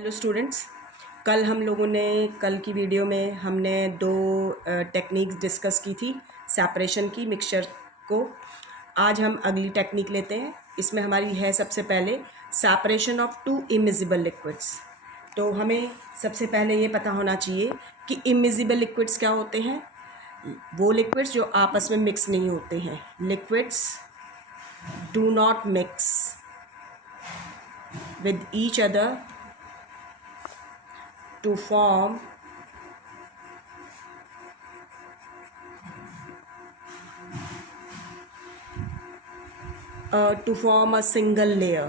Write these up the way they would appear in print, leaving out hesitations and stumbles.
Hello students, कल की video में हमने दो टेक्निक्स डिस्कस की थी सेपरेशन की मिक्सचर को। आज हम अगली टेक्निक लेते हैं। इसमें हमारी है सबसे पहले separation of two immiscible liquids. तो हमें सबसे पहले ये पता होना चाहिए कि इमिजिबल लिक्विड्स क्या होते हैं। वो लिक्विड्स जो आपस में मिक्स नहीं होते हैं। Liquids do not mix with each other to form a single layer।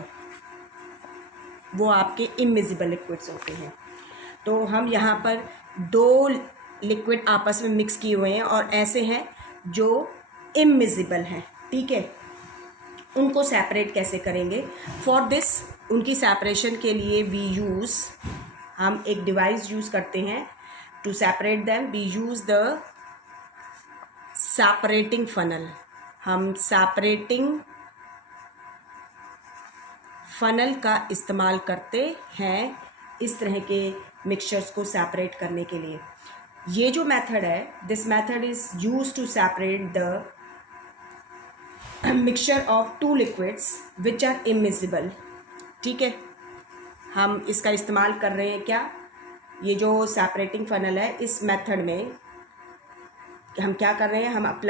वो आपके इमिजिबल लिक्विड्स होते हैं। तो हम यहाँ पर दो लिक्विड आपस में मिक्स किए हुए हैं और ऐसे हैं जो इमिजिबल हैं, ठीक है। उनको सेपरेट कैसे करेंगे? फॉर दिस, उनकी सेपरेशन के लिए हम एक डिवाइस यूज़ करते हैं to separate them. We use the separating funnel. हम सेपरेटिंग फनल का इस्तेमाल करते हैं इस तरह के मिक्सचर्स को सेपरेट करने के लिए। ये जो मेथड है, this method is use to separate the mixture of two liquids which are immiscible, ठीक है। हम इसका इस्तेमाल कर रहे हैं क्या? ये जो सेपरेटिंग फनल है, इस मेथड में हम क्या कर रहे हैं? हम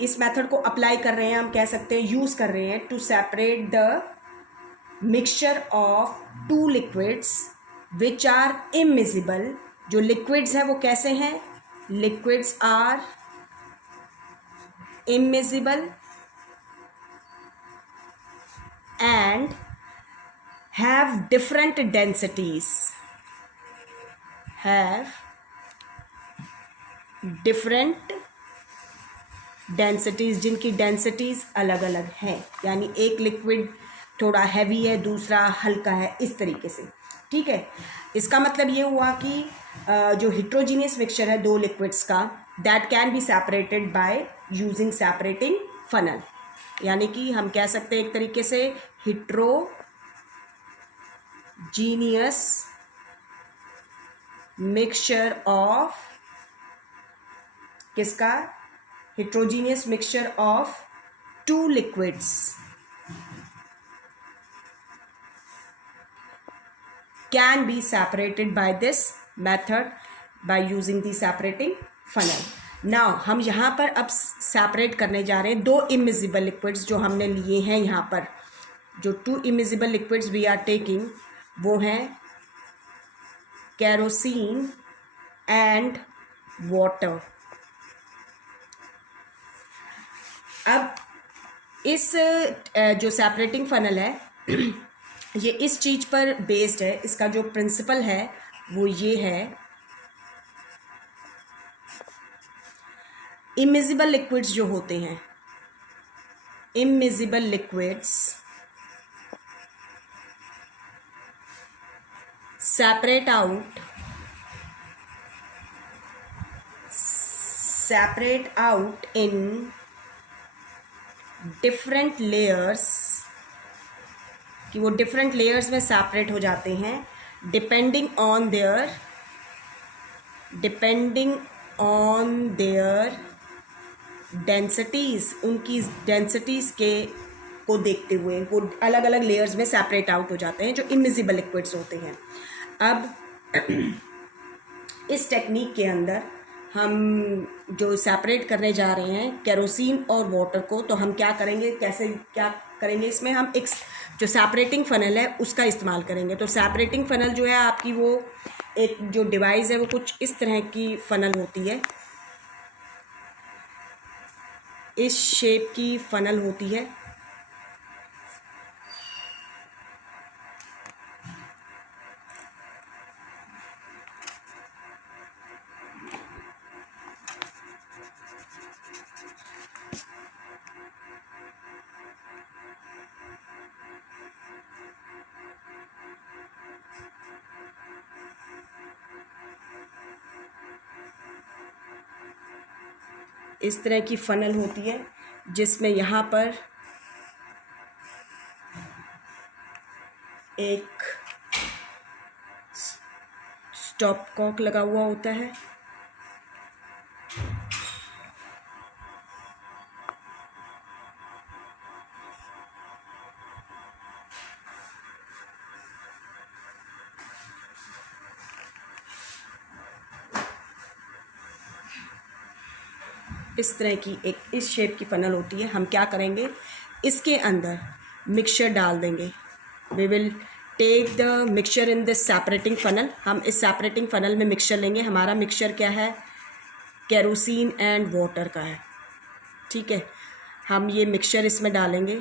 इस मेथड को अप्लाई कर रहे हैं, हम कह सकते हैं यूज़ कर रहे हैं to separate the mixture of two liquids which are immiscible. जो लिक्विड्स हैं वो कैसे हैं? Liquids are immiscible and have different densities, जिनकी डेंसिटीज़ अलग अलग हैं। यानी एक लिक्विड थोड़ा हैवी है, दूसरा हल्का है, इस तरीके से, ठीक है। इसका मतलब ये हुआ कि जो हिट्रोजीनियस मिक्सचर है दो लिक्विड्स का, that can be separated by using separating funnel. यानी कि हम कह सकते हैं एक तरीके से हिट्रोजीनियस मिक्सचर ऑफ किसका? Heterogeneous mixture of two liquids can be separated by this method by using the separating funnel. Now हम यहाँ पर अब सेपरेट करने जा रहे हैं दो इमिजिबल लिक्विड्स जो हमने लिए हैं। यहाँ पर जो two immiscible liquids we are taking वो हैं केरोसिन एंड वाटर। अब इस जो सेपरेटिंग फनल है ये इस चीज़ पर बेस्ड है। इसका जो प्रिंसिपल है वो ये है, इमिजिबल लिक्विड्स जो होते हैं, immiscible liquids separate out in different layers, कि वो डिफरेंट लेयर्स में सेपरेट हो जाते हैं डिपेंडिंग ऑन देयर डेंसिटीज़। उनकी डेंसिटीज़ को देखते हुए वो अलग अलग लेयर्स में सेपरेट आउट हो जाते हैं, जो इमिजिबल लिक्विड्स होते हैं। अब इस टेक्निक के अंदर हम जो सेपरेट करने जा रहे हैं केरोसिन और वाटर को, तो हम क्या करेंगे, क्या करेंगे इसमें? हम एक जो सेपरेटिंग फनल है उसका इस्तेमाल करेंगे। तो सेपरेटिंग फनल जो है आपकी, वो एक जो डिवाइस है वो कुछ इस तरह की फनल होती है, इस शेप की फनल होती है। इस तरह की फनल होती है जिसमें यहाँ पर एक स्टॉप कॉक लगा हुआ होता है। इस तरह की एक इस शेप की फ़नल होती है। हम क्या करेंगे, इसके अंदर मिक्सचर डाल देंगे। We will take the mixture in this separating funnel. हम इस सेपरेटिंग फ़नल में मिक्सचर लेंगे। हमारा मिक्सचर क्या है, केरोसिन एंड वाटर का है, ठीक है। हम ये मिक्सचर इसमें डालेंगे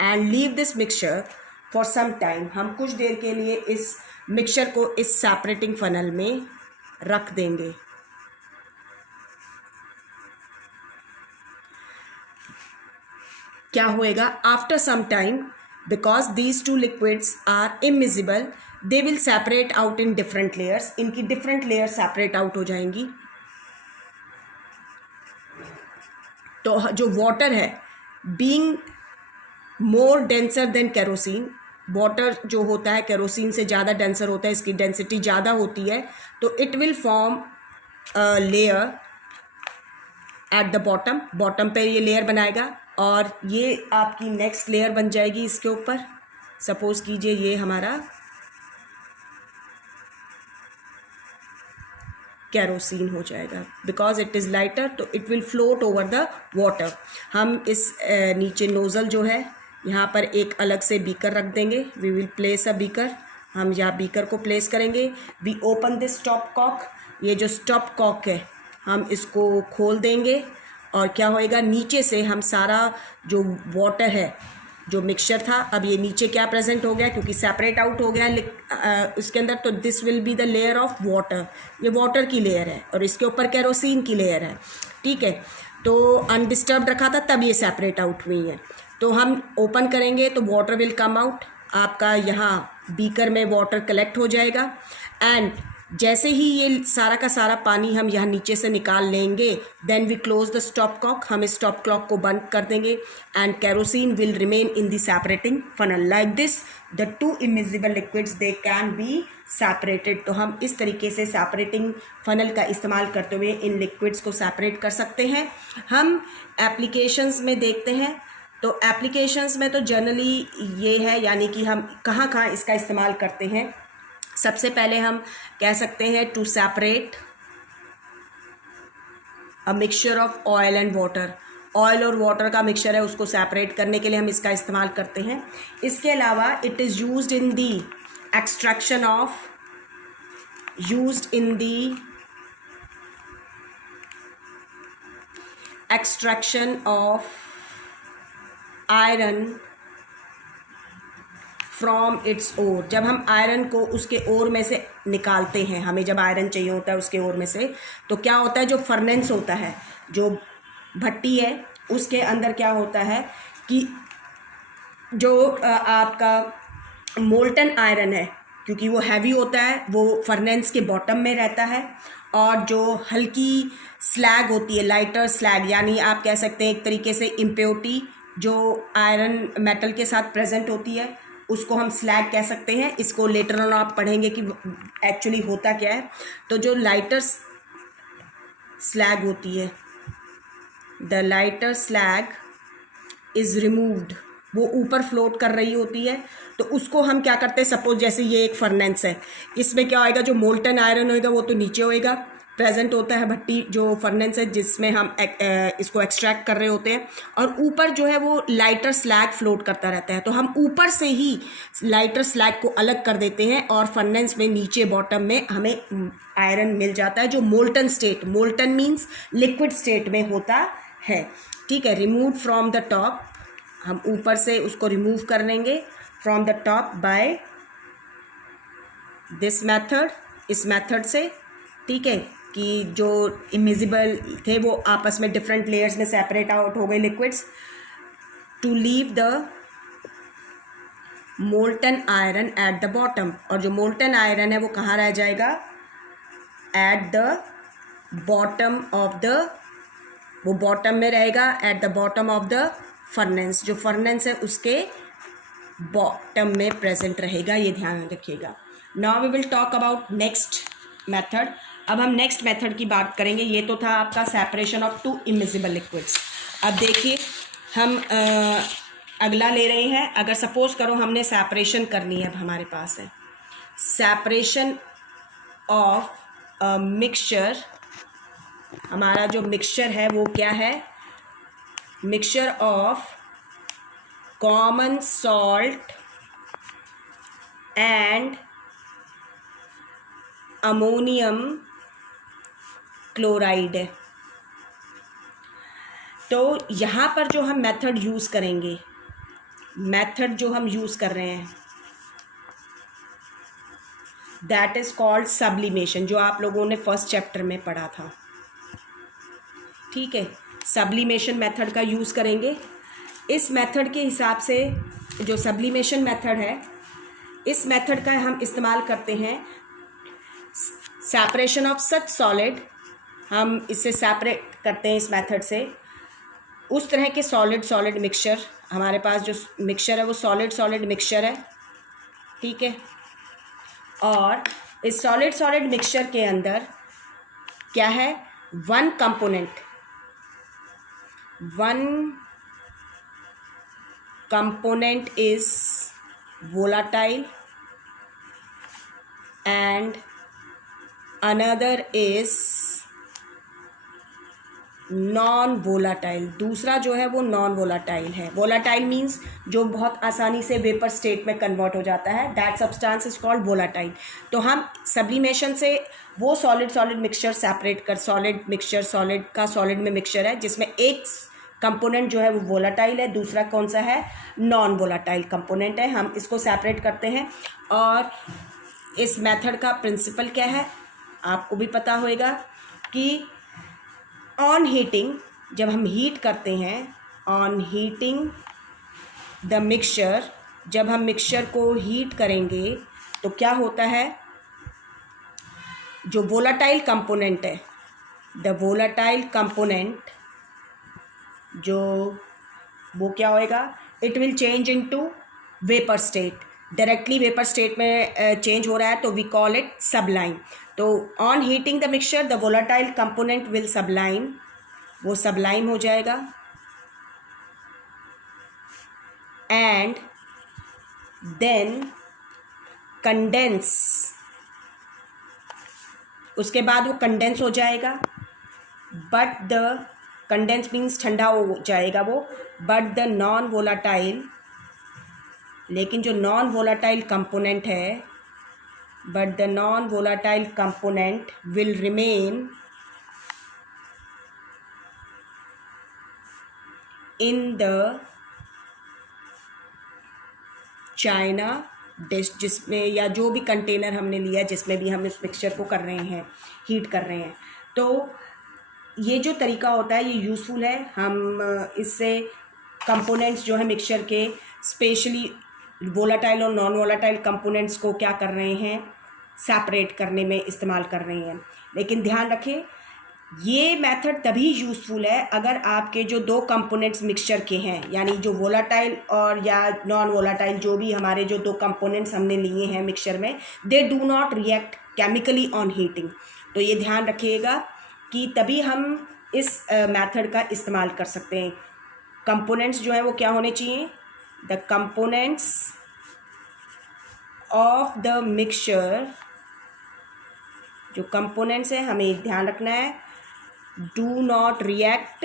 and leave this mixture for some time. हम कुछ देर के लिए इस मिक्सचर को इस सेपरेटिंग फ़नल में रख देंगे। क्या होएगा, after some time, because these two liquids are immiscible, they will separate out in different layers. इनकी डिफरेंट लेयर सेपरेट आउट हो जाएंगी। तो जो वाटर है, being more denser than kerosene, water जो होता है केरोसिन से ज़्यादा डेंसर होता है, इसकी डेंसिटी ज़्यादा होती है, तो it will form layer eight the bottom. Bottom पे ये लेयर बनाएगा और ये आपकी नेक्स्ट लेयर बन जाएगी इसके ऊपर। सपोज कीजिए ये हमारा केरोसिन हो जाएगा। बिकॉज इट इज़ लाइटर तो it will float over the water. हम इस नीचे नोज़ल जो है यहाँ पर एक अलग से बीकर रख देंगे। We will place a beaker. हम यहाँ बीकर को प्लेस करेंगे। We open this stopcock. ये जो स्टॉप कॉक है हम इसको खोल देंगे और क्या होएगा, नीचे से हम सारा जो वाटर है, जो मिक्सचर था, अब ये नीचे क्या प्रेजेंट हो गया क्योंकि सेपरेट आउट हो गया उसके अंदर, तो this will be the layer of water. ये वाटर की लेयर है और इसके ऊपर केरोसिन की लेयर है, ठीक है। तो अनडिस्टर्ब्ड रखा था तब ये सेपरेट आउट हुई है। तो हम ओपन करेंगे तो वाटर विल कम आउट। आपका यहाँ बीकर में वाटर कलेक्ट हो जाएगा एंड जैसे ही ये सारा का सारा पानी हम यहाँ नीचे से निकाल लेंगे, then we close the stopcock. हम इस स्टॉप क्लॉक को बंद कर देंगे and kerosene will remain in the separating funnel. Like this the two immiscible liquids they can be separated. तो हम इस तरीके से सेपरेटिंग फनल का इस्तेमाल करते हुए इन लिक्विड्स को सेपरेट कर सकते हैं। हम एप्लीकेशंस में देखते हैं, तो एप्लीकेशंस में तो जनरली ये है, यानी कि हम कहाँ कहाँ इसका इस्तेमाल करते हैं। सबसे पहले हम कह सकते हैं to separate a mixture of oil and water. Oil और वाटर का मिक्सचर है, उसको सेपरेट करने के लिए हम इसका इस्तेमाल करते हैं। इसके अलावा it is used in the extraction of iron from its ore. जब हम आयरन को उसके ओर में से निकालते हैं, हमें जब आयरन चाहिए होता है उसके ओर में से, तो क्या होता है, जो फर्नेंस होता है, जो भट्टी है, उसके अंदर क्या होता है कि जो आपका मोल्टन आयरन है, क्योंकि वो हैवी होता है, वो फर्नेंस के बॉटम में रहता है। और जो हल्की स्लैग होती है, लाइटर स्लैग, यानी आप कह सकते हैं एक तरीके से इम्प्योरिटी जो आयरन मेटल के साथ प्रेजेंट होती है, उसको हम स्लैग कह सकते हैं। इसको लेटर ऑन आप पढ़ेंगे कि एक्चुअली होता क्या है। तो जो लाइटर स्लैग होती है, the lighter slag is removed, वो ऊपर फ्लोट कर रही होती है, तो उसको हम क्या करते हैं, सपोज जैसे ये एक फर्नेंस है, इसमें क्या होएगा, जो मोल्टन आयरन होएगा वो तो नीचे होएगा, प्रेजेंट होता है भट्टी जो फर्नेंस है जिसमें हम इसको एक्सट्रैक्ट कर रहे होते हैं, और ऊपर जो है वो लाइटर स्लैग फ्लोट करता रहता है। तो हम ऊपर से ही लाइटर स्लैग को अलग कर देते हैं और फर्नेंस में नीचे बॉटम में हमें आयरन मिल जाता है, जो molten state, molten means liquid state में होता है, ठीक है। रिमूव फ्रॉम द टॉप, हम ऊपर से उसको रिमूव कर लेंगे from the top by this method, इस मेथड से, ठीक है, कि जो इमिजिबल थे वो आपस में डिफरेंट लेयर्स में सेपरेट आउट हो गए liquids. To leave the molten iron at the bottom, और जो मोल्टन आयरन है वो कहाँ रह जाएगा, at the bottom of the, वो बॉटम में रहेगा, at the bottom of the furnace, जो फर्नेंस है उसके बॉटम में प्रेजेंट रहेगा, ये ध्यान रखिएगा। Now we will talk about next method. अब हम नेक्स्ट मेथड की बात करेंगे। ये तो था आपका separation of two immiscible liquids. अब देखिए हम अगला ले रहे हैं। अगर सपोज करो हमने सेपरेशन करनी है, अब हमारे पास है सेपरेशन ऑफ मिक्सचर। हमारा जो मिक्सचर है वो क्या है? Mixture of common salt and ammonium chloride है। तो यहाँ पर जो हम मेथड यूज़ करेंगे, मेथड जो हम यूज़ कर रहे हैं दैट इज़ कॉल्ड सब्लिमेशन, जो आप लोगों ने फर्स्ट चैप्टर में पढ़ा था। ठीक है, सब्लिमेशन मेथड का यूज़ करेंगे। इस मेथड के हिसाब से जो सब्लिमेशन मेथड है, इस मेथड का हम इस्तेमाल करते हैं सेपरेशन ऑफ सच सॉलिड। हम इससे सेपरेट करते हैं इस मेथड से उस तरह के सॉलिड मिक्सचर। हमारे पास जो मिक्सचर है वो सॉलिड मिक्सचर है। ठीक है, और इस सॉलिड मिक्सचर के अंदर क्या है? One component is volatile and another is non volatile. दूसरा जो है वो नॉन वोलाटाइल है। वोलाटाइल मीन्स जो बहुत आसानी से वेपर स्टेट में कन्वर्ट हो जाता है, that substance is called volatile. तो हम सब्लिमेशन से वो सॉलिड मिक्सचर सेपरेट कर, सॉलिड का सॉलिड में मिक्सचर है जिसमें एक कंपोनेंट जो है वो वोलाटाइल है, दूसरा कौन सा है? नॉन वोलाटाइल कंपोनेंट है। हम इसको सेपरेट करते हैं। और इस मेथड का प्रिंसिपल क्या है आपको भी पता होगा कि ऑन हीटिंग, जब हम हीट करते हैं, ऑन हीटिंग द मिक्सचर, जब हम मिक्सचर को हीट करेंगे तो क्या होता है? जो वोलाटाइल कंपोनेंट है, द वोलाटाइल कंपोनेंट जो वो क्या होएगा? It will change into vapour state. Directly vapour state में चेंज हो रहा है तो वी कॉल इट सबलाइम। तो on heating the mixture the volatile component will Sublime, वो सबलाइम हो जाएगा। एंड देन कंडेंस, उसके बाद वो कंडेंस हो जाएगा। बट द कंडेंस मीन्स ठंडा हो जाएगा वो। बट द नॉन वोलाटाइल, लेकिन जो नॉन वोलाटाइल कंपोनेंट है, but the non volatile component will remain in the China dish, जिसमें या जो भी कंटेनर हमने लिया जिसमें भी हम इस मिक्सचर को कर रहे हैं, हीट कर रहे हैं। तो ये जो तरीका होता है ये यूज़फुल है। हम इससे कंपोनेंट्स जो है मिक्सचर के, स्पेशली वोलाटाइल और नॉन वोलाटाइल कंपोनेंट्स को क्या कर रहे हैं? सेपरेट करने में इस्तेमाल कर रहे हैं। लेकिन ध्यान रखें ये मेथड तभी यूज़फुल है अगर आपके जो दो कंपोनेंट्स मिक्सचर के हैं, यानी जो वोलाटाइल और या नॉन वोलाटाइल, जो भी हमारे जो दो कंपोनेंट्स हमने लिए हैं मिक्सचर में, they do not react chemically on heating. तो ये ध्यान रखिएगा कि तभी हम इस मेथड का इस्तेमाल कर सकते हैं। कंपोनेंट्स जो है वो क्या होने चाहिए? The components of the mixture, जो कंपोनेंट्स हैं हमें ध्यान रखना है, do not react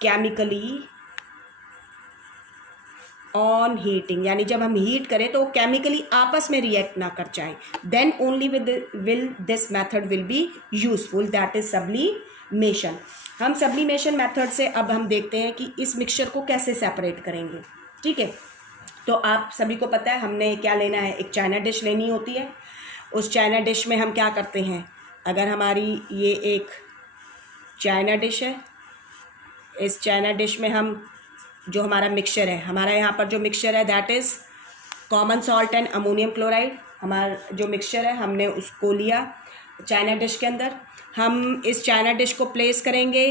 chemically on heating, यानी जब हम हीट करें तो केमिकली आपस में रिएक्ट ना कर जाएं। Then only will this method will be useful, that is sublimation. हम सब्लिमेशन मेथड से अब हम देखते हैं कि इस मिक्सचर को कैसे सेपरेट करेंगे। ठीक है, तो आप सभी को पता है हमने क्या लेना है, एक चाइना डिश लेनी होती है। उस चाइना डिश में हम क्या करते हैं, अगर हमारी ये एक चाइना डिश है, इस चाइना डिश में हम जो हमारा मिक्सचर है, हमारा यहाँ पर जो मिक्सचर है that is common salt and ammonium chloride. हमारा जो मिक्सचर है हमने उसको लिया चाइना डिश के अंदर। हम इस चाइना डिश को प्लेस करेंगे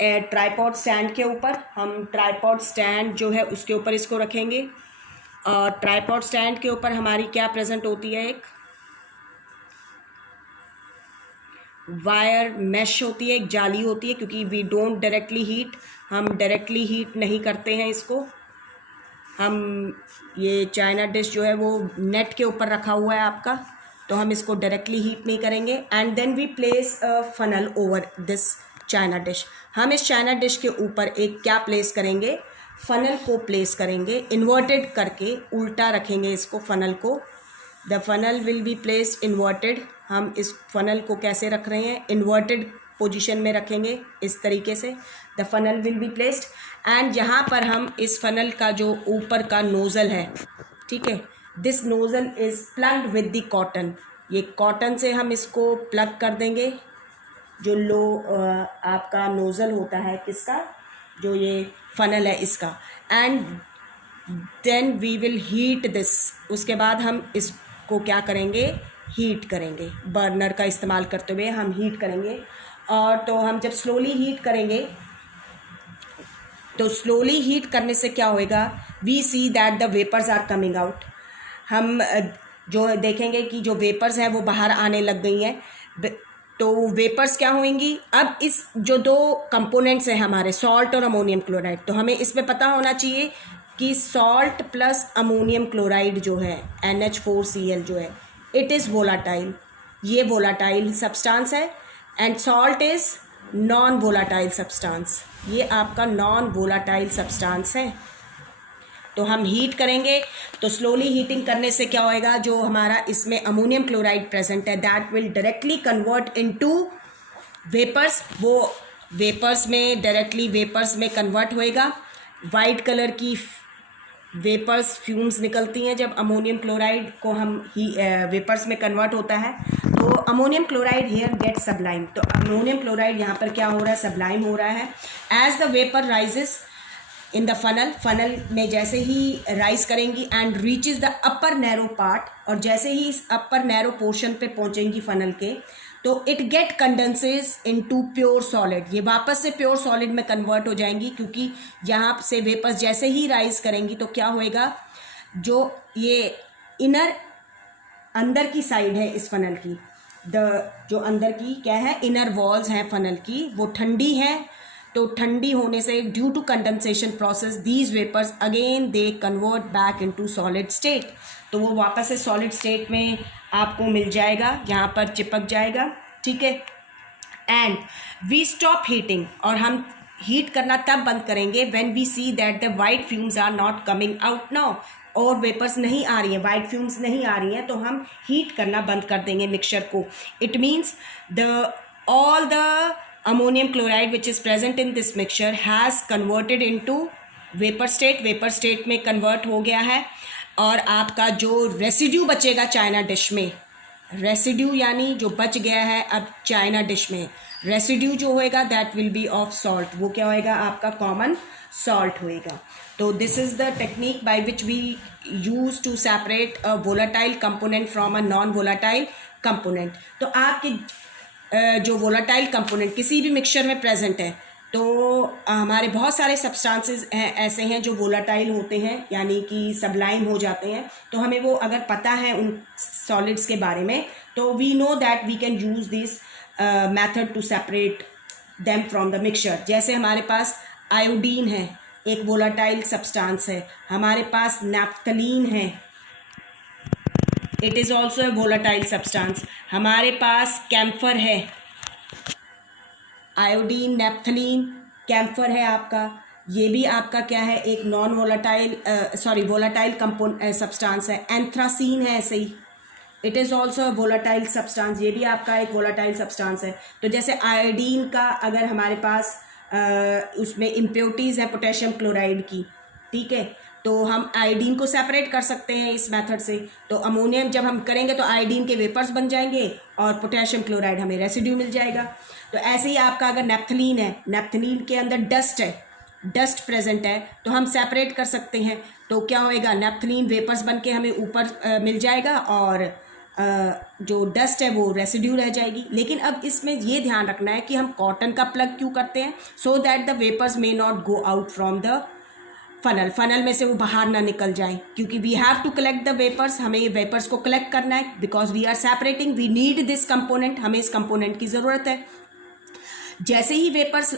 ट्राइपॉड स्टैंड के ऊपर। हम ट्राइपॉड स्टैंड जो है उसके ऊपर इसको रखेंगे और ट्राईपॉड स्टैंड के ऊपर हमारी क्या प्रेजेंट होती है, एक वायर मेश होती है, एक जाली होती है, क्योंकि वी डोंट डायरेक्टली हीट, हम डायरेक्टली हीट नहीं करते हैं इसको। हम ये चाइना डिश जो है वो नेट के ऊपर रखा हुआ है आपका, तो हम इसको डायरेक्टली हीट नहीं करेंगे। And then we place a funnel over this china dish. हम इस चाइना डिश के ऊपर एक क्या प्लेस करेंगे, फनल को प्लेस करेंगे, इन्वर्टेड करके उल्टा रखेंगे इसको फनल को। The funnel will be placed inverted. हम इस फनल को कैसे रख रहे हैं, इन्वर्टेड पोजीशन में रखेंगे इस तरीके से। The funnel will be placed and यहाँ पर हम इस फनल का जो ऊपर का नोज़ल है, ठीक है, this nozzle is plugged with the cotton. ये कॉटन से हम इसको प्लग कर देंगे, जो लो आपका नोज़ल होता है किसका, जो ये फनल है इसका। And then we will heat this. उसके बाद हम इसको क्या करेंगे, हीट करेंगे, बर्नर का इस्तेमाल करते हुए हम हीट करेंगे। और तो हम जब स्लोली हीट करेंगे, तो स्लोली हीट करने से क्या होएगा, we see that the vapours are coming out. हम जो देखेंगे कि जो वेपर्स हैं वो बाहर आने लग गई हैं। तो वेपर्स क्या होंगी, अब इस जो दो कंपोनेंट्स हैं हमारे, सॉल्ट और अमोनियम क्लोराइड, तो हमें इसमें पता होना चाहिए कि सॉल्ट प्लस अमोनियम क्लोराइड जो है NH4Cl जो है, इट इज़ वोलाटाइल। ये वोलाटाइल सब्सटेंस है and salt is non volatile substance. ये आपका नॉन वोलाटाइल सब्सटेंस है। तो हम हीट करेंगे, तो स्लोली हीटिंग करने से क्या होएगा, जो हमारा इसमें अमोनियम क्लोराइड प्रेजेंट है that will directly convert into vapours. वो वेपर्स में डायरेक्टली वेपर्स में कन्वर्ट होएगा। वाइट कलर की वेपर्स फ्यूम्स निकलती हैं जब अमोनियम क्लोराइड को हम वेपर्स में कन्वर्ट होता है। तो ammonium chloride here get sublime. तो अमोनियम क्लोराइड यहाँ पर क्या हो रहा है, सबलाइम हो रहा है। As the vapour rises in the funnel में जैसे ही राइज करेंगी and reaches the upper narrow part, और जैसे ही इस अपर नैरो पोर्शन पे पहुँचेंगी फनल के, तो it get condenses into pure solid. ये वापस से प्योर सॉलिड में कन्वर्ट हो जाएंगी, क्योंकि यहाँ से वेपर्स जैसे ही राइज करेंगी तो क्या होएगा, जो ये इनर अंदर की साइड है इस फनल की, जो अंदर की क्या है, इनर वॉल्स हैं फनल की, वो ठंडी हैं। तो ठंडी होने से due to condensation process these vapours again they convert back into solid state. तो वो वापस से सॉलिड स्टेट में आपको मिल जाएगा, यहाँ पर चिपक जाएगा, ठीक है। एंड वी स्टॉप हीटिंग, और हम हीट करना तब बंद करेंगे when we see that the white fumes are not coming out now. और वेपर्स नहीं आ रही हैं, वाइट फ्यूम्स नहीं आ रही हैं, तो हम हीट करना बंद कर देंगे मिक्सचर को। It means all the ammonium chloride which is present in this mixture has converted into vapor state। Vapour state में कन्वर्ट हो गया है। और आपका जो रेसिड्यू बचेगा चाइना डिश में, रेसिड्यू यानी जो बच गया है अब चाइना डिश में, रेसिड्यू जो होएगा that will be of salt. वो क्या होएगा, आपका कॉमन सॉल्ट होएगा। तो this is the technique by which we use to separate a volatile component from a non volatile component. तो आपके जो वोलाटाइल कंपोनेंट किसी भी मिक्सचर में प्रेजेंट है, तो हमारे बहुत सारे सब्सटेंसेस हैं ऐसे हैं जो वोलाटाइल होते हैं, यानी कि सबलाइम हो जाते हैं। तो हमें वो अगर पता है उन सॉलिड्स के बारे में, तो we know that we can use this method to separate them from the mixture. जैसे हमारे पास आयोडीन है, एक वोलाटाइल सब्सटेंस है, हमारे पास नैप्थलीन है, it is also a volatile substance. हमारे पास कैम्फर है, आयोडीन, नैप्थलीन, कैम्फर है आपका, ये भी आपका क्या है, एक नॉन वोलाटाइल वोलाटाइल सब्सटेंस है। एंथ्रासीन है ऐसे ही, it is also volatile substance, ये भी आपका एक वोलाटाइल सब्सटेंस है। तो जैसे आयोडीन का अगर हमारे पास उसमें इम्प्योरिटीज़ है पोटेशियम क्लोराइड की, ठीक है, तो हम आयोडीन को सेपरेट कर सकते हैं इस मेथड से। तो अमोनियम जब हम करेंगे तो आयोडीन के वेपर्स बन जाएंगे और पोटेशियम क्लोराइड हमें रेसिड्यू मिल जाएगा। तो ऐसे ही आपका अगर नैप्थलीन है, नैप्थलीन के अंदर डस्ट है, डस्ट प्रेजेंट है, तो हम सेपरेट कर सकते हैं। तो क्या होएगा, नैप्थलीन वेपर्स बन के हमें ऊपर मिल जाएगा और जो डस्ट है वो रेसिड्यू रह जाएगी। लेकिन अब इसमें ये ध्यान रखना है कि हम कॉटन का प्लग क्यों करते हैं, so that the vapours may not go out from the funnel में से वो बाहर ना निकल जाए, क्योंकि we have to collect the vapours, हमें वेपर्स को कलेक्ट करना है, because we are separating, we need this component, हमें इस कंपोनेंट की ज़रूरत है। जैसे ही वेपर्स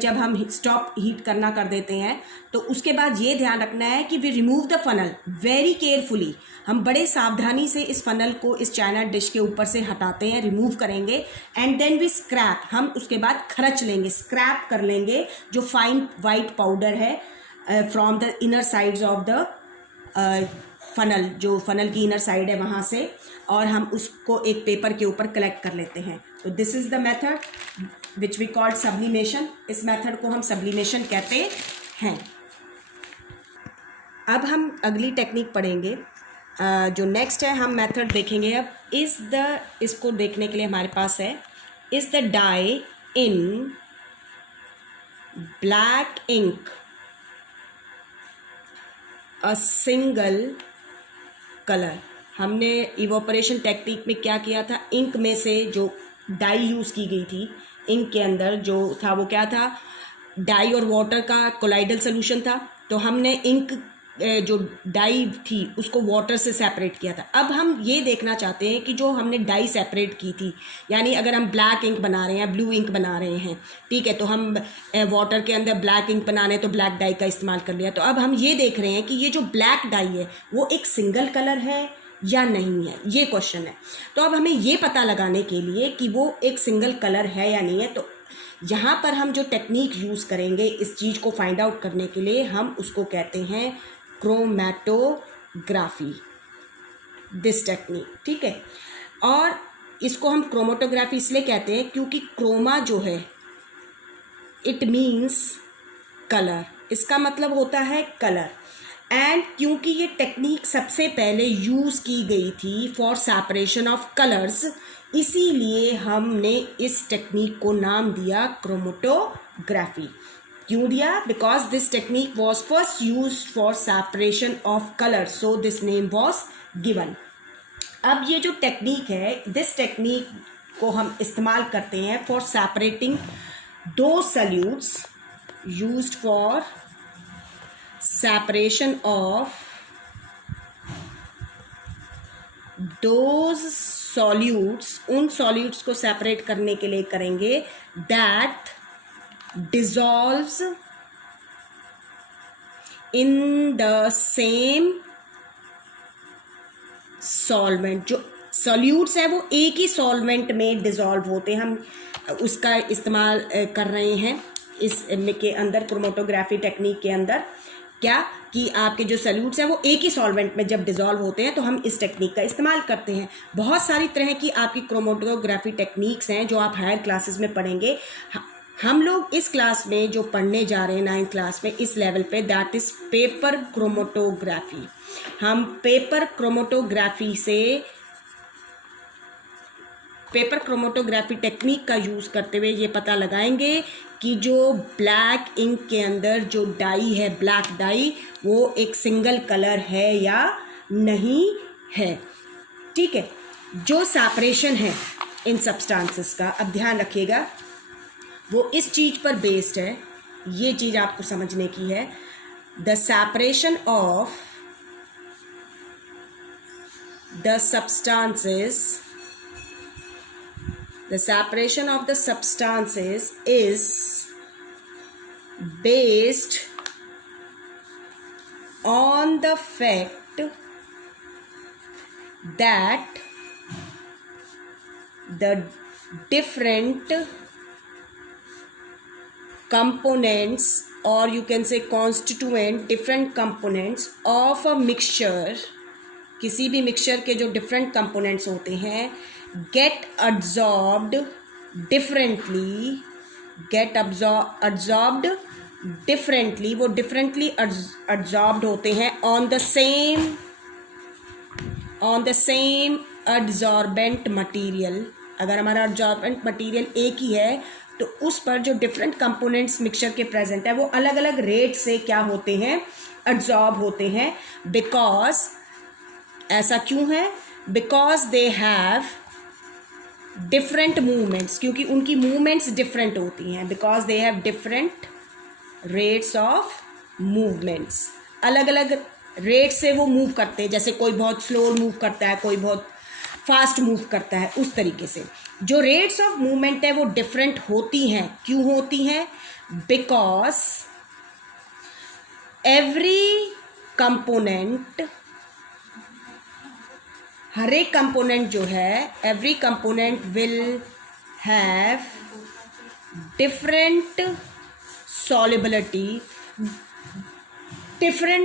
जब हम स्टॉप हीट करना कर देते हैं तो उसके बाद ये ध्यान रखना है कि we remove the funnel very carefully, हम बड़े सावधानी से इस फनल को इस चाइना डिश के ऊपर से हटाते हैं, रिमूव करेंगे, एंड देन वी स्क्रैप, हम उसके बाद खरच लेंगे, स्क्रैप कर लेंगे जो फाइन वाइट पाउडर है from the inner sides of the funnel, जो फनल की इनर साइड है वहाँ से, और हम उसको एक पेपर के ऊपर कलेक्ट कर लेते हैं। तो this is the method which we called sublimation, इस मेथड को हम सब्लिमेशन कहते हैं। अब हम अगली टेक्निक पढ़ेंगे, जो नेक्स्ट है हम मेथड देखेंगे। अब इसको देखने के लिए हमारे पास है, is the dye in black ink a single colour. हमने इवोपरेशन टेक्निक में क्या किया था, इंक में से जो डाई यूज़ की गई थी, इंक के अंदर जो था वो क्या था, डाई और वाटर का कोलाइडल सोल्यूशन था, तो हमने इंक जो डाई थी उसको वाटर से सेपरेट किया था। अब हम ये देखना चाहते हैं कि जो हमने डाई सेपरेट की थी, यानी अगर हम ब्लैक इंक बना रहे हैं, ब्लू इंक बना रहे हैं, ठीक है, तो हम वाटर के अंदर ब्लैक इंक बना रहे हैं तो ब्लैक डाई का इस्तेमाल कर लिया। तो अब हम ये देख रहे हैं कि ये जो ब्लैक डाई है वो एक सिंगल कलर है या नहीं है, ये क्वेश्चन है। तो अब हमें ये पता लगाने के लिए कि वो एक सिंगल कलर है या नहीं है, तो यहाँ पर हम जो टेक्निक यूज़ करेंगे इस चीज़ को फाइंड आउट करने के लिए, हम उसको कहते हैं क्रोमैटोग्राफी, दिस टेक्निक, ठीक है। और इसको हम क्रोमेटोग्राफी इसलिए कहते हैं क्योंकि क्रोमा जो है इट मीन्स कलर, इसका मतलब होता है कलर, एंड क्योंकि ये टेक्निक सबसे पहले यूज़ की गई थी फॉर सेपरेशन ऑफ कलर्स, इसीलिए हमने इस टेक्निक को नाम दिया क्रोमेटोग्राफी। क्यों दिया? Because this technique was first use for separation of colours, so this name was given. अब ये जो टेक्निक है, दिस टेक्निक को हम इस्तेमाल करते हैं फॉर सेपरेटिंग दो solutes used for separation of those solutes, उन solutes को separate करने के लिए करेंगे that dissolves in the same solvent। जो solutes है वो एक ही solvent में dissolve होते हैं, हम उसका इस्तेमाल कर रहे हैं इस के अंदर, क्रोमेटोग्राफी टेक्निक के अंदर। क्या कि आपके जो सॉल्यूट्स हैं वो एक ही सॉल्वेंट में जब डिज़ोल्व होते हैं तो हम इस टेक्निक का इस्तेमाल करते हैं। बहुत सारी तरह की आपकी क्रोमेटोग्राफी टेक्निक्स हैं जो आप हायर क्लासेस में पढ़ेंगे। हम लोग इस क्लास में जो पढ़ने जा रहे हैं 9th क्लास में इस लेवल पे, दैट इज़ पेपर क्रोमेटोग्राफी। हम पेपर क्रोमेटोग्राफी टेक्निक का यूज़ करते हुए ये पता लगाएंगे कि जो ब्लैक इंक के अंदर जो डाई है, ब्लैक डाई, वो एक सिंगल कलर है या नहीं है, ठीक है। जो सेपरेशन है इन सब्सटेंसेस का, अब ध्यान रखिएगा, वो इस चीज़ पर बेस्ड है, ये चीज़ आपको समझने की है। The separation of the substances, the separation of the substances is based on the fact that the different components, or you can say constituent, different components of a mixture, किसी भी मिक्सचर के जो डिफरेंट कंपोनेंट्स होते हैं, get absorbed differently, वो differently absorbed होते हैं on the same adsorbent material। अगर हमारा adsorbent material एक ही है तो उस पर जो डिफरेंट कंपोनेंट्स मिक्सचर के प्रेजेंट है वो अलग अलग रेट से क्या होते हैं, absorb होते हैं। बिकॉज ऐसा क्यों है? Because they have different movements, क्योंकि उनकी मूवमेंट्स डिफरेंट होती हैं, because they have different rates of movements, अलग अलग रेट से वो मूव करते हैं, जैसे कोई बहुत स्लो मूव करता है, कोई बहुत फास्ट मूव करता है, उस तरीके से जो रेट्स ऑफ मूवमेंट है वो डिफरेंट होती हैं। क्यों होती हैं? बिकॉज एवरी कंपोनेंट, हर एक कंपोनेंट जो है, every component will have different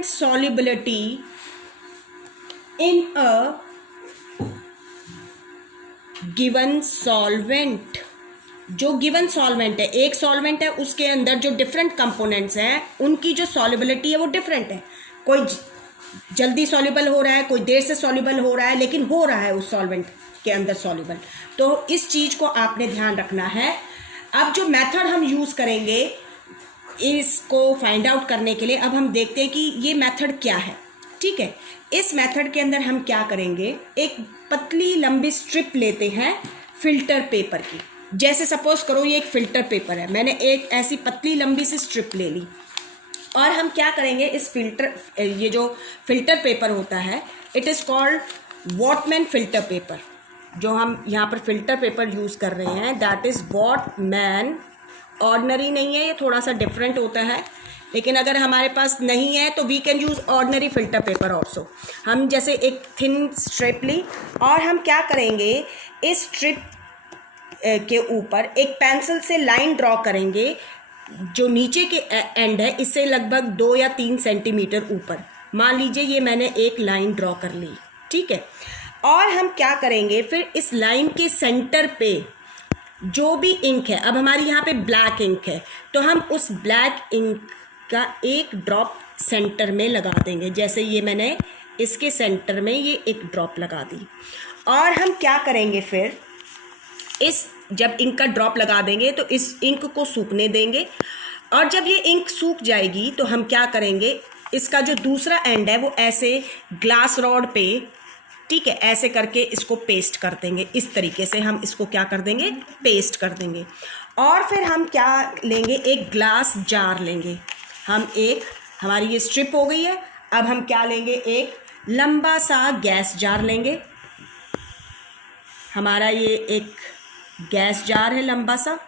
solubility in a given solvent। जो गिवन सॉल्वेंट है, एक सॉल्वेंट है, उसके अंदर जो डिफरेंट कंपोनेंट्स हैं उनकी जो सॉल्युबिलिटी है वो डिफरेंट है। कोई जल्दी सॉल्युबल हो रहा है, कोई देर से सॉल्युबल हो रहा है, लेकिन हो रहा है उस सॉल्वेंट के अंदर सॉल्युबल। तो इस चीज़ को आपने ध्यान रखना है। अब जो मेथड हम यूज़ करेंगे इसको फाइंड आउट करने के लिए, अब हम देखते हैं कि ये मेथड क्या है। ठीक है, इस मेथड के अंदर हम क्या करेंगे, एक पतली लंबी स्ट्रिप लेते हैं फिल्टर पेपर की। जैसे सपोज करो ये एक फिल्टर पेपर है, मैंने एक ऐसी पतली लंबी सी स्ट्रिप ले ली, और हम क्या करेंगे, इस ये जो फिल्टर पेपर होता है, it is called Whatman filter paper. जो हम यहाँ पर फिल्टर पेपर यूज़ कर रहे हैं दैट इज़ वॉटमैन। ऑर्डनरी नहीं है, ये थोड़ा सा डिफरेंट होता है, लेकिन अगर हमारे पास नहीं है तो we can use ordinary filter paper also. हम जैसे एक थिन स्ट्रिप ली, और हम क्या करेंगे, इस स्ट्रिप के ऊपर एक पेंसिल से लाइन ड्रॉ करेंगे जो नीचे के एंड है, इससे लगभग 2 या 3 सेंटीमीटर ऊपर। मान लीजिए ये मैंने एक लाइन ड्रॉ कर ली, ठीक है। और हम क्या करेंगे, फिर इस लाइन के सेंटर पे जो भी इंक है, अब हमारी यहाँ पे ब्लैक इंक है, तो हम उस ब्लैक इंक का एक ड्रॉप सेंटर में लगा देंगे। जैसे ये मैंने इसके सेंटर में ये एक ड्रॉप लगा दी। और हम क्या करेंगे, फिर इस जब इंक का ड्रॉप लगा देंगे तो इस इंक को सूखने देंगे, और जब ये इंक सूख जाएगी तो हम क्या करेंगे, इसका जो दूसरा एंड है वो ऐसे ग्लास रॉड पे, ठीक है, ऐसे करके इसको पेस्ट कर देंगे। इस तरीके से हम इसको क्या कर देंगे, पेस्ट कर देंगे। और फिर हम क्या लेंगे, एक ग्लास जार लेंगे हम। एक हमारी ये स्ट्रिप हो गई है, अब हम क्या लेंगे, एक लंबा सा गैस जार लेंगे। हमारा ये एक गैस जार है लंबा सा।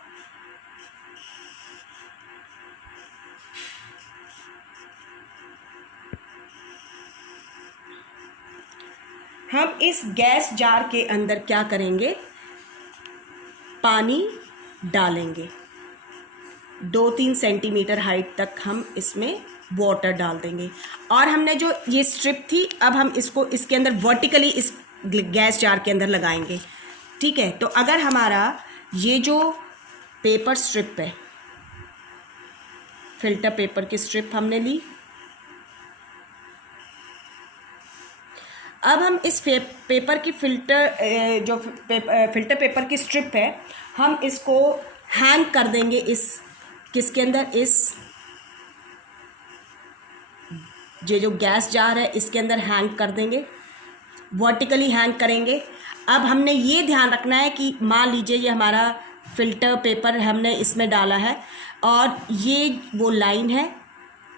हम इस गैस जार के अंदर क्या करेंगे, पानी डालेंगे। 2-3 सेंटीमीटर हाइट तक हम इसमें वाटर डाल देंगे। और हमने जो ये स्ट्रिप थी, अब हम इसको इसके अंदर वर्टिकली इस गैस जार के अंदर लगाएंगे, ठीक है। तो अगर हमारा ये जो पेपर स्ट्रिप है, फिल्टर पेपर की स्ट्रिप हमने ली, अब हम इस पेपर की फिल्टर फिल्टर पेपर की स्ट्रिप है, हम इसको हैंग कर देंगे इस किसके अंदर, इस ये जो गैस जार है इसके अंदर हैंग कर देंगे, वर्टिकली हैंग करेंगे। अब हमने ये ध्यान रखना है कि मान लीजिए ये हमारा फिल्टर पेपर हमने इसमें डाला है, और ये वो लाइन है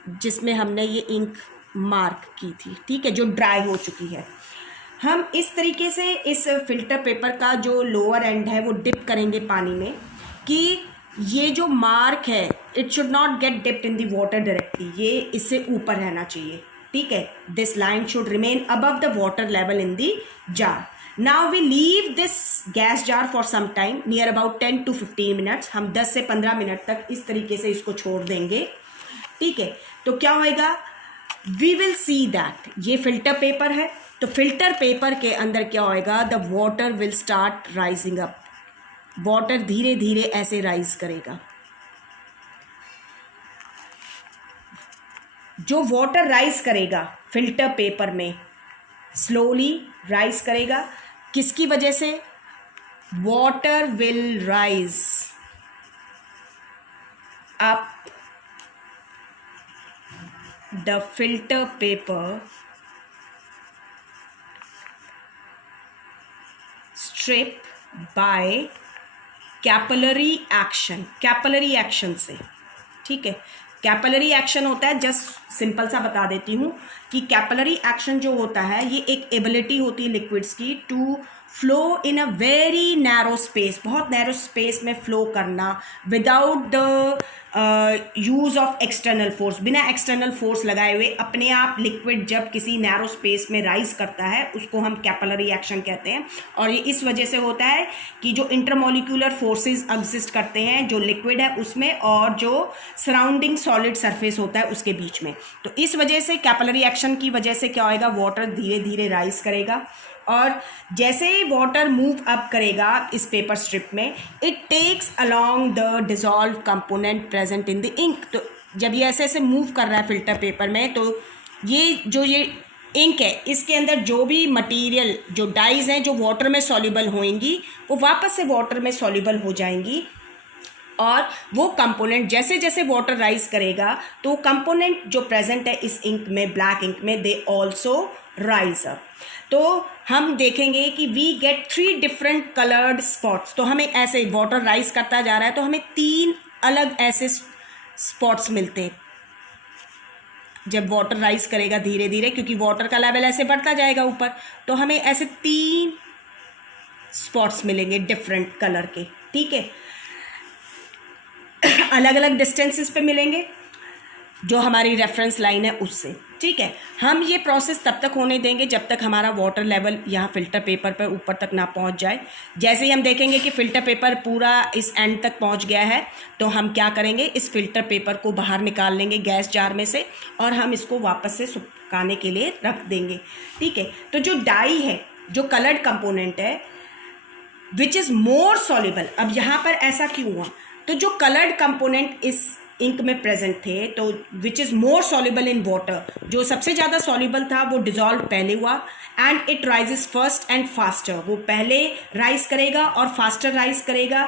जिसमें हमने ये इंक मार्क की थी, ठीक है, जो ड्राई हो चुकी है। हम इस तरीके से इस फिल्टर पेपर का जो लोअर एंड है वो डिप करेंगे पानी में, कि ये जो मार्क है it should not get dipped in the water directly, ये इससे ऊपर रहना चाहिए, ठीक है। This line should remain above the water level in the jar. Now we leave this gas jar for some time, near about 10 to 15 minutes. हम 10 से 15 minute तक इस तरीके से इसको छोड़ देंगे, ठीक है। तो क्या होएगा, वी विल सी दैट ये फिल्टर पेपर है, तो फिल्टर पेपर के अंदर क्या होएगा, the water will start rising up. Water धीरे धीरे ऐसे राइज करेगा। जो वाटर राइज करेगा फिल्टर पेपर में, स्लोली राइज करेगा, किसकी वजह से, water will rise up the filter paper strip by capillary action, capillary action से, ठीक है। कैपिलरी एक्शन होता है, जस्ट सिंपल सा बता देती हूँ कि कैपिलरी एक्शन जो होता है ये एक एबिलिटी होती है लिक्विड्स की to flow in a very narrow space, बहुत नैरो स्पेस में फ्लो करना without the use of external force, बिना एक्सटर्नल फोर्स लगाए हुए अपने आप लिक्विड जब किसी नैरो स्पेस में राइज करता है उसको हम कैपिलरी एक्शन कहते हैं। और ये इस वजह से होता है कि जो इंटरमोलिकुलर फोर्सेस एग्जिस्ट करते हैं जो लिक्विड है उसमें और जो सराउंडिंग सॉलिड सरफेस होता है उसके बीच में, तो इस वजह से कैपिलरी एक्शन की वजह से क्या होएगा, वाटर धीरे धीरे राइज करेगा और जैसे ही वाटर मूव अप करेगा इस पेपर स्ट्रिप में, it takes along the dissolve component present in the ink. तो जब ये ऐसे ऐसे मूव कर रहा है फिल्टर पेपर में, तो ये इंक है इसके अंदर जो भी मटेरियल, जो डाइज हैं जो वाटर में सॉल्युबल होंगी वो वापस से वाटर में सॉल्युबल हो जाएंगी और वो कंपोनेंट जैसे जैसे वाटर राइज करेगा तो कंपोनेंट जो प्रेजेंट है इस इंक में, ब्लैक इंक में, दे ऑल्सो राइज अप। तो हम देखेंगे कि we get 3 different coloured spots. तो हमें ऐसे वाटर राइज करता जा रहा है तो हमें 3 अलग ऐसे स्पॉट्स मिलते हैं जब वाटर राइज करेगा धीरे धीरे, क्योंकि वाटर का लेवल ऐसे बढ़ता जाएगा ऊपर, तो हमें ऐसे 3 स्पॉट्स मिलेंगे डिफरेंट कलर के, ठीक है, अलग अलग डिस्टेंसेस पे मिलेंगे जो हमारी रेफरेंस लाइन है उससे, ठीक है। हम ये प्रोसेस तब तक होने देंगे जब तक हमारा वाटर लेवल यहाँ फिल्टर पेपर पर ऊपर तक ना पहुँच जाए। जैसे ही हम देखेंगे कि फ़िल्टर पेपर पूरा इस एंड तक पहुँच गया है तो हम क्या करेंगे, इस फिल्टर पेपर को बाहर निकाल लेंगे गैस जार में से और हम इसको वापस से सुखाने के लिए रख देंगे, ठीक है। तो जो डाई है, जो कलर्ड कंपोनेंट है विच इज़ मोर सॉल्युबल, अब यहाँ पर ऐसा क्यों हुआ, तो जो कलर्ड कंपोनेंट इस इंक में प्रेजेंट थे तो which is more soluble in water, जो सबसे ज़्यादा सॉल्युबल था वो डिजॉल्व पहले हुआ and it rises first and faster, वो पहले राइज करेगा और फास्टर राइज करेगा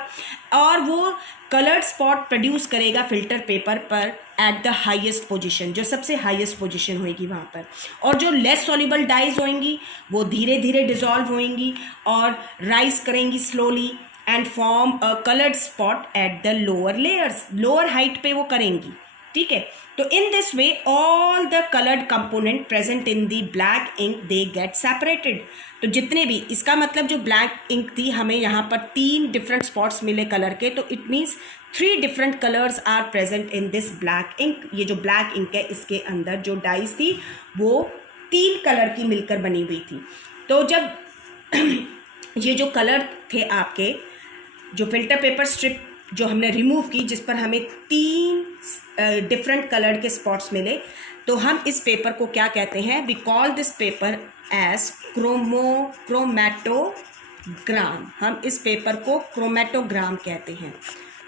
और वो कलर्ड स्पॉट प्रोड्यूस करेगा फिल्टर पेपर पर एट द हाईएस्ट पोजीशन, जो सबसे हाईएस्ट पोजीशन होएगी वहाँ पर। और जो लेस सॉल्युबल डाइज होंगी वो धीरे धीरे डिजॉल्व होंगी और राइज करेंगी slowly and form a coloured spot at the lower layers, lower height पे वो करेंगी, ठीक है। तो in this way all the coloured component present in the black ink they get separated. तो जितने भी, इसका मतलब जो ब्लैक इंक थी हमें यहाँ पर 3 डिफरेंट स्पॉट्स मिले कलर के, तो it means 3 different colours are present in this black ink. ये जो ब्लैक इंक है इसके अंदर जो डाइज थी वो 3 कलर की मिलकर बनी हुई थी। तो जब ये जो कलर थे आपके, जो फिल्टर पेपर स्ट्रिप जो हमने रिमूव की जिस पर हमें 3 डिफरेंट कलर के स्पॉट्स मिले, तो हम इस पेपर को क्या कहते हैं, we call this paper as chromatogram. हम इस पेपर को क्रोमैटोग्राम कहते हैं।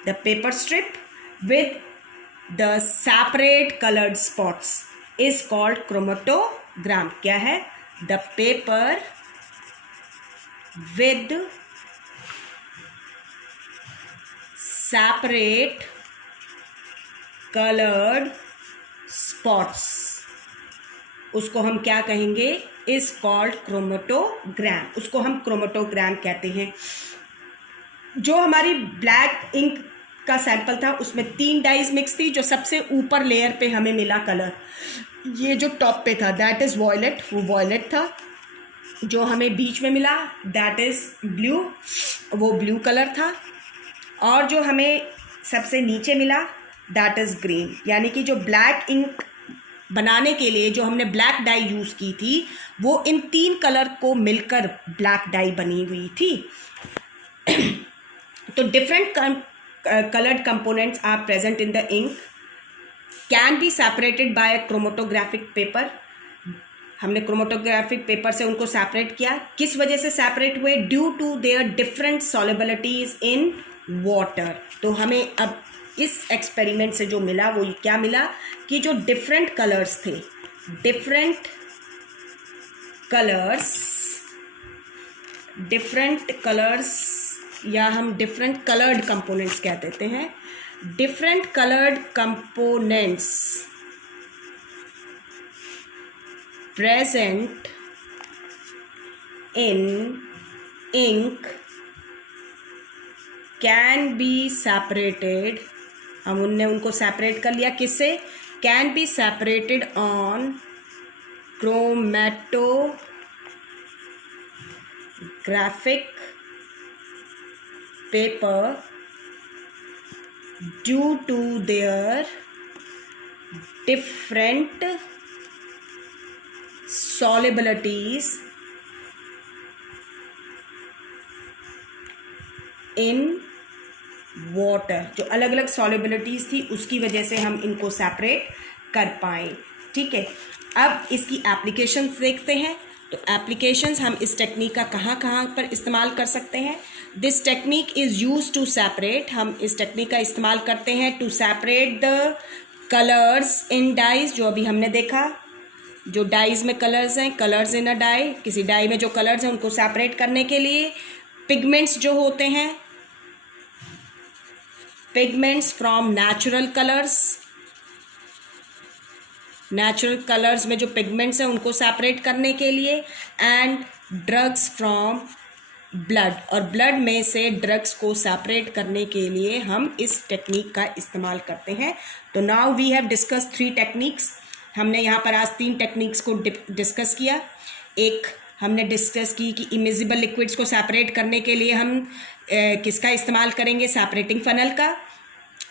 The paper strip with the separate coloured spots is called chromatogram. क्या है, the paper with separate colored spots, उसको हम क्या कहेंगे, इज कॉल्ड क्रोमैटोग्राम। उसको हम क्रोमैटोग्राम कहते हैं। जो हमारी ब्लैक इंक का सैंपल था उसमें 3 डाइज मिक्स थी। जो सबसे ऊपर लेयर पे हमें मिला कलर, ये जो टॉप पे था दैट इज़ वॉयलेट, वो वॉयलेट था। जो हमें बीच में मिला दैट इज़ ब्लू, वो ब्लू कलर था। और जो हमें सबसे नीचे मिला दैट इज़ ग्रीन। यानी कि जो ब्लैक इंक बनाने के लिए जो हमने ब्लैक डाई यूज़ की थी वो इन 3 कलर को मिलकर ब्लैक डाई बनी हुई थी। तो different coloured components are present in the ink, can be separated by a chromatographic paper. हमने क्रोमैटोग्राफिक पेपर से उनको सेपरेट किया। किस वजह से सेपरेट हुए, due to their different solubilities in water. तो हमें अब इस एक्सपेरिमेंट से जो मिला वो क्या मिला कि जो डिफरेंट कलर्स थे, डिफरेंट कलर्स या हम डिफरेंट कलर्ड कंपोनेंट्स कह देते हैं, different coloured components present in ink can be separated हमने उनको सेपरेट कर लिया किससे, can be separated on chromatographic paper due to their different solubilities in water, जो अलग अलग solubilities थी उसकी वजह से हम इनको सेपरेट कर पाए। ठीक है, अब इसकी एप्लीकेशंस देखते हैं। तो एप्लीकेशंस हम इस टेक्निक का कहाँ कहाँ पर इस्तेमाल कर सकते हैं। This technique is use to separate, हम इस टेक्निक का इस्तेमाल करते हैं to separate the colours in dyes, जो अभी हमने देखा, जो डाइज में कलर्स हैं, कलर्स इन अ डाई, किसी डाई में जो कलर्स हैं उनको सेपरेट करने के लिए। पिगमेंट्स जो होते हैं, pigments from natural colours, natural colours में जो पिगमेंट्स हैं उनको सेपरेट करने के लिए। एंड ड्रग्स फ्रॉम ब्लड, और ब्लड में से ड्रग्स को सेपरेट करने के लिए हम इस टेक्निक का इस्तेमाल करते हैं। तो now we have discuss 3 techniques. हमने यहाँ पर आज 3 टेक्निक्स को डिस्कस किया। एक हमने डिस्कस की कि इमिजिबल लिक्विड्स को सेपरेट करने के लिए हम किसका इस्तेमाल करेंगे, सेपरेटिंग फनल का।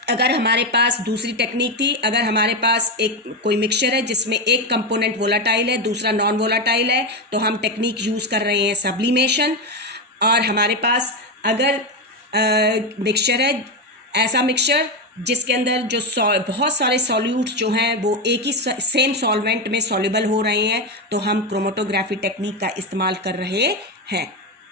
अगर हमारे पास दूसरी टेक्निक थी, अगर हमारे पास एक कोई मिक्सचर है जिसमें एक कंपोनेंट वोलाटाइल है, दूसरा नॉन वोलाटाइल है, तो हम टेक्निक यूज़ कर रहे हैं सब्लिमेशन। और हमारे पास अगर मिक्सचर है, ऐसा मिक्सचर जिसके अंदर जो बहुत सारे सॉल्यूट्स जो हैं वो एक ही सेम सॉल्वेंट में सॉल्युबल हो रहे हैं, तो हम क्रोमेटोग्राफी टेक्निक का इस्तेमाल कर रहे हैं।